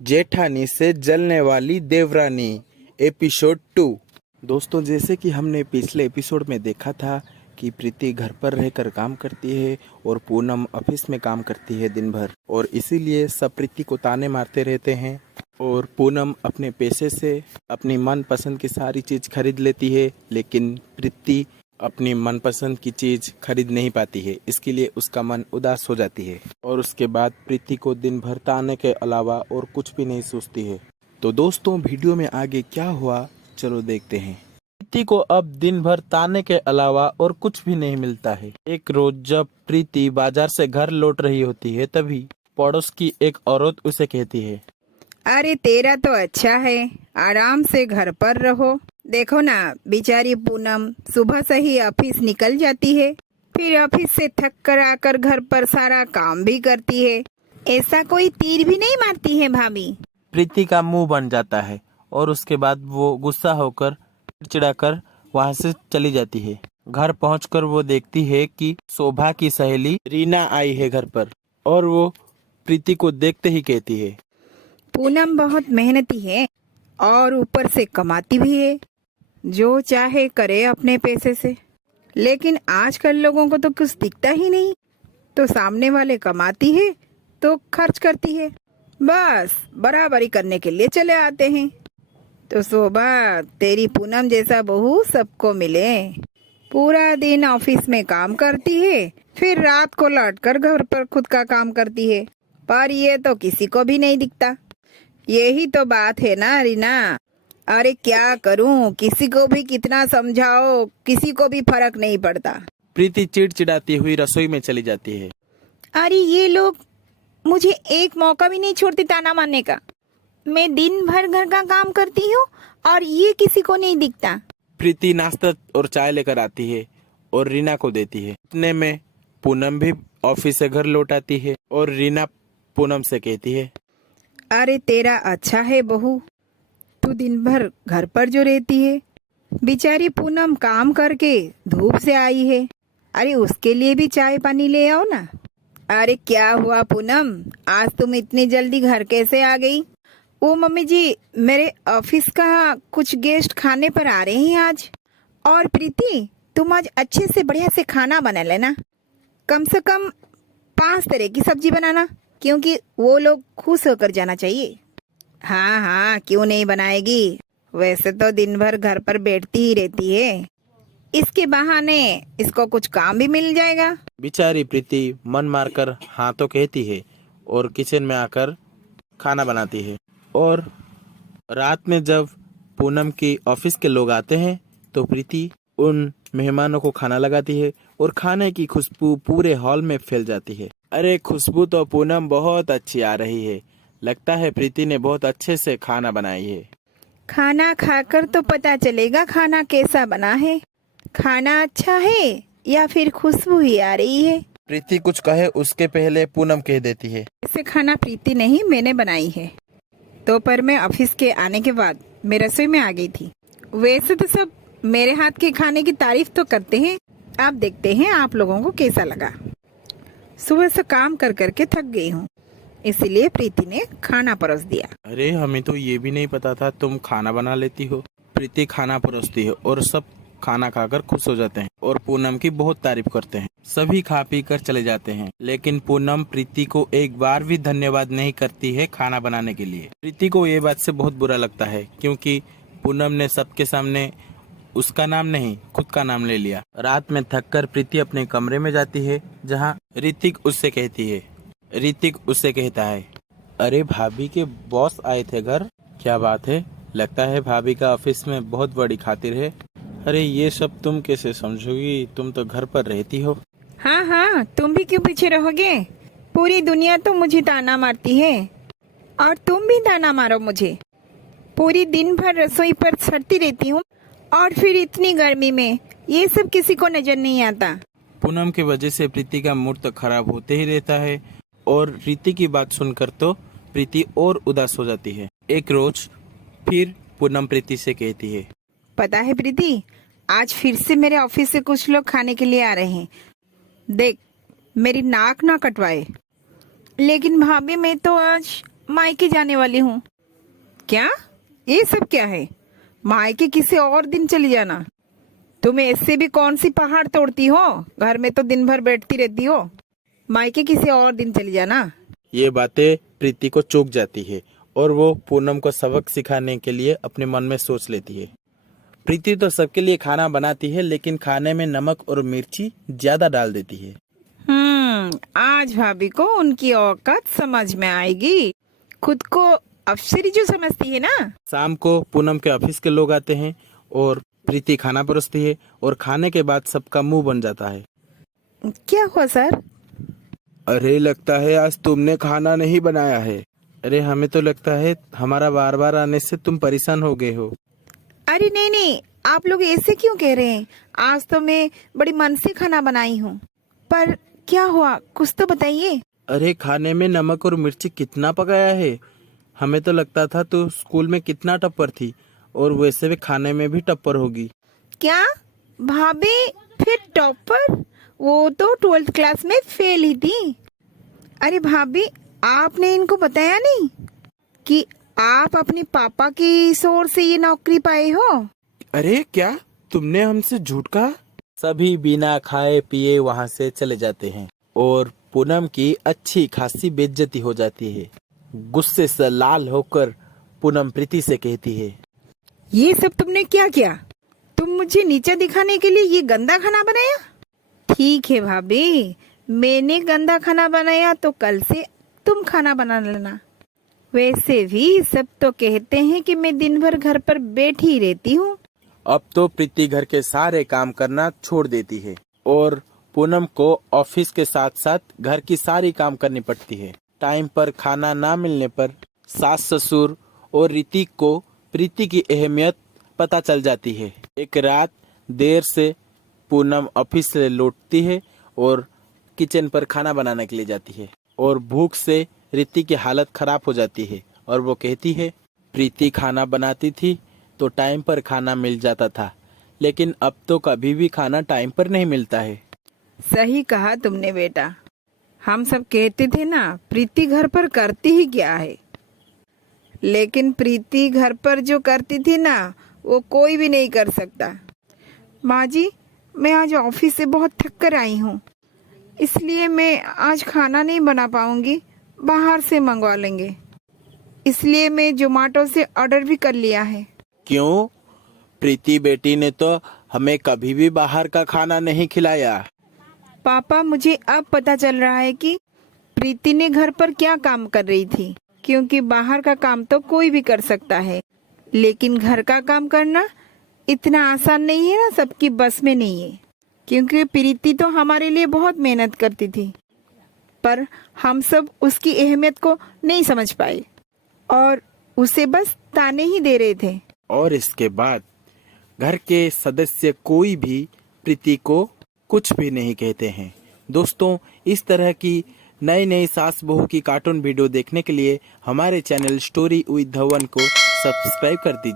जेठानी से जलने वाली देवरानी एपिसोड 2। दोस्तों, जैसे कि हमने पिछले एपिसोड में देखा था कि प्रीति घर पर रहकर काम करती है और पूनम ऑफिस में काम करती है दिन भर, और इसीलिए सब प्रीति को ताने मारते रहते हैं। और पूनम अपने पैसे से अपनी मनपसंद की सारी चीज़ खरीद लेती है, लेकिन प्रीति अपनी मनपसंद की चीज़ खरीद नहीं पाती है। इसके लिए उसका मन उदास हो जाती है और उसके बाद प्रीति को दिन भर ताने के अलावा और कुछ भी नहीं सोचती है। तो दोस्तों, वीडियो में आगे क्या हुआ चलो देखते हैं। प्रीति को अब दिन भर ताने के अलावा और कुछ भी नहीं मिलता है। एक रोज जब प्रीति बाजार से घर लौट रही होती है, तभी पड़ोस की एक औरत उसे कहती है, अरे तेरा तो अच्छा है, आराम से घर पर रहो। देखो ना, बेचारी पूनम सुबह से ही ऑफिस निकल जाती है, फिर ऑफिस से थक कर आकर घर पर सारा काम भी करती है। ऐसा कोई तीर भी नहीं मारती है भाभी। प्रीति का मुंह बन जाता है और उसके बाद वो गुस्सा होकर चिढ़ाकर वहां से चली जाती है। घर पहुंचकर वो देखती है कि शोभा की सहेली रीना आई है घर पर, और वो प्रीति को देखते ही कहती है, पूनम बहुत मेहनती है और ऊपर से कमाती भी है, जो चाहे करे अपने पैसे से। लेकिन आजकल लोगों को तो कुछ दिखता ही नहीं, तो सामने वाले कमाती है तो खर्च करती है, बस बराबरी करने के लिए चले आते हैं। तो शोभा, तेरी पूनम जैसा बहू सबको मिले। पूरा दिन ऑफिस में काम करती है, फिर रात को लौटकर घर पर खुद का काम करती है, पर ये तो किसी को भी नहीं दिखता। यही तो बात है ना रीना। अरे क्या करूं, किसी को भी कितना समझाओ, किसी को भी फर्क नहीं पड़ता। प्रीति चिड़चिड़ाती हुई रसोई में चली जाती है। अरे ये लोग मुझे एक मौका भी नहीं छोड़ते ताना मारने का। मैं दिन भर घर का काम करती हूँ और ये किसी को नहीं दिखता। प्रीति नाश्ता और चाय लेकर आती है और रीना को देती है। इतने में पूनम भी ऑफिस से घर लौट आती है और रीना पूनम से कहती है, अरे तेरा अच्छा है बहू, तू दिन भर घर पर जो रहती है। बेचारी पूनम काम करके धूप से आई है, अरे उसके लिए भी चाय पानी ले आओ ना। अरे क्या हुआ पूनम, आज तुम इतनी जल्दी घर कैसे आ गई? ओ मम्मी जी, मेरे ऑफिस का कुछ गेस्ट खाने पर आ रहे हैं आज। और प्रीति, तुम आज अच्छे से बढ़िया से खाना बना लेना, कम से कम 5 तरह की सब्जी बनाना, क्योंकि वो लोग खुश होकर जाना चाहिए। हाँ हाँ, क्यों नहीं बनाएगी। वैसे तो दिन भर घर पर बैठती ही रहती है, इसके बहाने इसको कुछ काम भी मिल जाएगा। बेचारी प्रीति मन मारकर हाँ तो कहती है और किचन में आकर खाना बनाती है। और रात में जब पूनम की ऑफिस के लोग आते हैं तो प्रीति उन मेहमानों को खाना लगाती है और खाने की खुशबू पूरे हॉल में फैल जाती है। अरे खुशबू तो पूनम बहुत अच्छी आ रही है, लगता है प्रीति ने बहुत अच्छे से खाना बनाई है। खाना खाकर तो पता चलेगा खाना कैसा बना है, खाना अच्छा है या फिर खुशबू ही आ रही है। प्रीति कुछ कहे उसके पहले पूनम कह देती है, इसे खाना प्रीति नहीं मैंने बनाई है। दोपहर में ऑफिस के आने के बाद मैं रसोई में आ गई थी। वैसे तो सब मेरे हाथ के खाने की तारीफ तो करते हैं, आप देखते हैं आप लोगों को कैसा लगा। सुबह से काम कर करके थक गई हूँ, इसलिए प्रीति ने खाना परोस दिया। अरे हमें तो ये भी नहीं पता था तुम खाना बना लेती हो। प्रीति खाना परोसती है और सब खाना खाकर खुश हो जाते हैं और पूनम की बहुत तारीफ करते हैं। सभी खा पी कर चले जाते हैं, लेकिन पूनम प्रीति को एक बार भी धन्यवाद नहीं करती है खाना बनाने के लिए। प्रीति को ये बात से बहुत बुरा लगता है, क्योंकि पूनम ने सबके सामने उसका नाम नहीं खुद का नाम ले लिया। रात में थककर प्रीति अपने कमरे में जाती है, जहाँ ऋतिक उससे कहता है, अरे भाभी के बॉस आए थे घर, क्या बात है? लगता है भाभी का ऑफिस में बहुत बड़ी खातिर है। अरे ये सब तुम कैसे समझोगी, तुम तो घर पर रहती हो। हाँ हाँ, तुम भी क्यों पीछे रहोगे? पूरी दुनिया तो मुझे ताना मारती है और तुम भी ताना मारो मुझे। पूरी दिन भर रसोई पर सड़ती रहती हूँ और फिर इतनी गर्मी में, ये सब किसी को नजर नहीं आता। पूनम की वजह से प्रीति का मूड तो खराब होते ही रहता है, और प्रीति की बात सुनकर तो प्रीति और उदास हो जाती है। एक रोज फिर पूनम प्रीति से कहती है, पता है प्रीति, आज फिर से मेरे ऑफिस से कुछ लोग खाने के लिए आ रहे हैं। देख, मेरी नाक ना कटवाए, लेकिन भाभी मैं तो आज मायके जाने वाली हूँ। क्या? ये सब क्या है? मायके किसी और दिन चली जाना। तुम ऐसे भी कौन सी पहाड़ तोड़ती हो? घर में तो दिन भर बैठती रहती हो। मायके किसी और दिन चली जाना। ये बातें प्रीति को चौंक जाती है और वो पूनम को सबक सिखाने के लिए अपने मन में सोच लेती है। प्रीति तो सबके लिए खाना बनाती है, लेकिन खाने में नमक और मिर्ची ज्यादा डाल देती है। आज भाभी को उनकी औकात समझ में आएगी। खुद को अफसरी जो समझती है ना। शाम को पूनम के ऑफिस के लोग आते हैं और प्रीति खाना परोसती है और खाने के बाद सबका मुंह बन जाता है। क्या हुआ सर? अरे लगता है आज तुमने खाना नहीं बनाया है। अरे हमें तो लगता है हमारा बार बार आने से तुम परेशान हो गए हो। अरे नहीं नहीं, आप लोग ऐसे क्यों कह रहे हैं? आज तो मैं बड़ी मन से खाना बनाई हूँ। पर क्या हुआ, कुछ तो बताइए। अरे खाने में नमक और मिर्ची कितना पकाया है। हमें तो लगता था तू स्कूल में कितना टप्पर थी और वैसे भी खाने में भी टप्पर होगी। क्या भाभी फिर टॉपर? वो तो 12th क्लास में फेल ही थी। अरे भाभी, आपने इनको बताया नहीं कि आप अपने पापा की शोर से ये नौकरी पाए हो? अरे क्या तुमने हमसे झूठ कहा? सभी बिना खाए पिए वहाँ से चले जाते हैं और पूनम की अच्छी खासी बेइज्जती हो जाती है। गुस्से से लाल होकर पूनम प्रीति से कहती है, ये सब तुमने क्या किया? तुम मुझे नीचा दिखाने के लिए ये गंदा खाना बनाया? ठीक है भाभी, मैंने गंदा खाना बनाया तो कल से तुम खाना बना लेना। वैसे भी सब तो कहते हैं कि मैं दिन भर घर पर बैठी रहती हूँ। अब तो प्रीति घर के सारे काम करना छोड़ देती है और पूनम को ऑफिस के साथ साथ घर की सारी काम करनी पड़ती है। टाइम पर खाना ना मिलने पर सास ससुर और ऋतिक को प्रीति की अहमियत पता चल जाती है। एक रात देर से पूनम ऑफिस से लौटती है और किचन पर खाना बनाने के लिए जाती है और भूख से ऋतिक की हालत खराब हो जाती है और वो कहती है, प्रीति खाना बनाती थी तो टाइम पर खाना मिल जाता था, लेकिन अब तो कभी भी खाना टाइम पर नहीं मिलता है। सही कहा तुमने बेटा। हम सब कहते थे ना प्रीति घर पर करती ही क्या है, लेकिन प्रीति घर पर जो करती थी ना वो कोई भी नहीं कर सकता। माँ जी, मैं आज ऑफिस से बहुत थक कर आई हूँ, इसलिए मैं आज खाना नहीं बना पाऊंगी, बाहर से मंगवा लेंगे। इसलिए मैं जोमेटो से ऑर्डर भी कर लिया है। क्यों? प्रीति बेटी ने तो हमें कभी भी बाहर का खाना नहीं खिलाया। पापा, मुझे अब पता चल रहा है कि प्रीति ने घर पर क्या काम कर रही थी, क्योंकि बाहर का काम तो कोई भी कर सकता है, लेकिन घर का काम करना इतना आसान नहीं है ना, सबकी बस में नहीं है। क्योंकि प्रीति तो हमारे लिए बहुत मेहनत करती थी, पर हम सब उसकी अहमियत को नहीं समझ पाए और उसे बस ताने ही दे रहे थे। और इसके बाद घर के सदस्य कोई भी प्रीति को कुछ भी नहीं कहते हैं। दोस्तों, इस तरह की नई नई सास बहू की कार्टून वीडियो देखने के लिए हमारे चैनल स्टोरी विद धवन को सब्सक्राइब कर दीजिए।